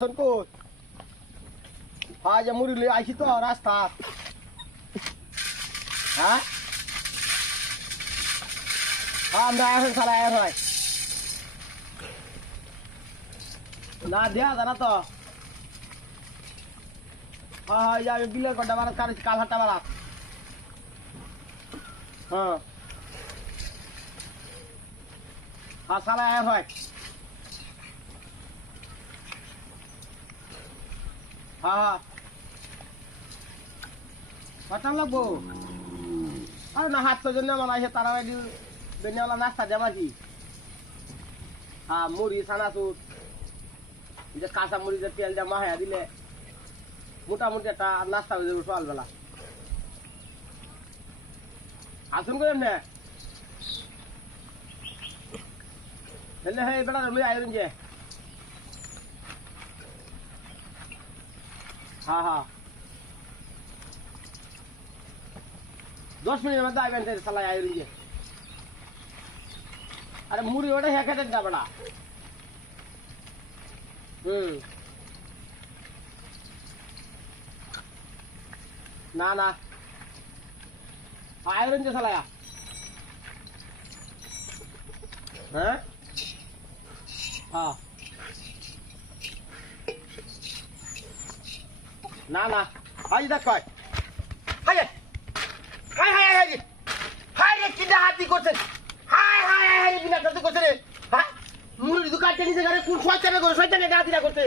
Kut. Aja muri le ai situ rasta. Ha? আমরা এখন সালা আয় হয় না দেয়া জানা তো হ্যাঁ যাবে বিলের কটা বারাত কারেছি কাল হাটটা বারাত হ্যাঁ হ্যাঁ সালা আয় হয় হ্যাঁ কটা লাগবো আরে না হাত তো জন্য মানে আসে তারা বেনিয়ালা নাস্তা দেমাছি হ্যাঁ মুড়ি সানাসুর যে কাঁচা মুড়ি যে তেল যা মাহায়া দিলে মোটামুটি একটা নাস্তা হয়ে যাবে সকালবেলা আসুন করে এমনি তাহলে হ্যাঁ বেড়া লই আইরন যে হ্যাঁ হ্যাঁ 10 মিনিটের মধ্যে আইবেন সালাই আইরন যে अरे मुड़ी ओडे है कहते हैं बड़ा ना ना आयरन जैसा लाया हैं हाँ ना ना हाय इधर काय हाय हाय हाय हाय हाय रे किधर हाथी कोचन हाय हाय हाय बिना करते कुछ रे हां मुरली दुकान के नीचे करे कोन शयताने गाती ना करते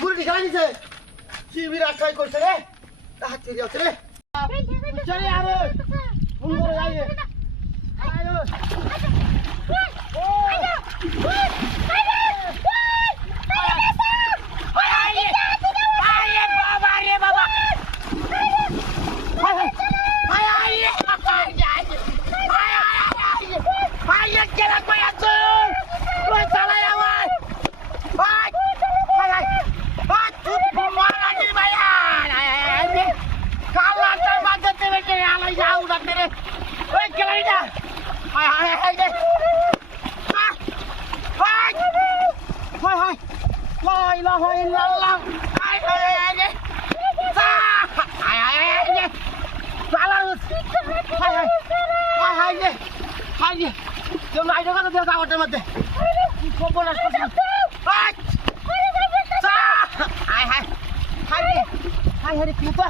मुरली गला नीचे शिविर आश्रय करते रे कहां चले जाते रे चले यार फोन करो जाइए आयो Jom naik dengan dia sawat teman deh. Kau nak seperti apa? Hai, hai, hai, hai, hari kita.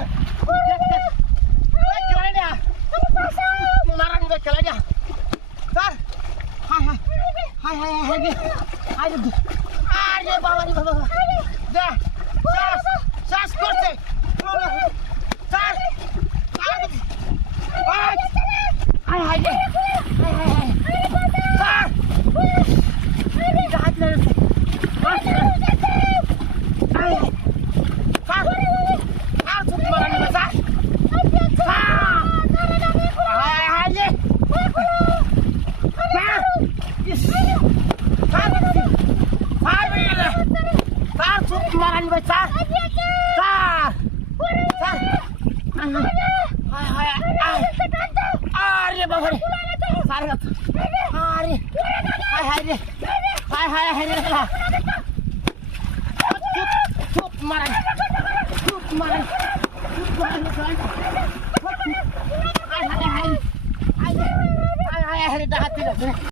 Kelar dia. Menarang dia kelar dia. Sar, hai, hai, hai, hai, hai, hai, hai, bawa ni bawa. Dah, sas, kursi. Sar, sar. Hai, hai, hai. Hai,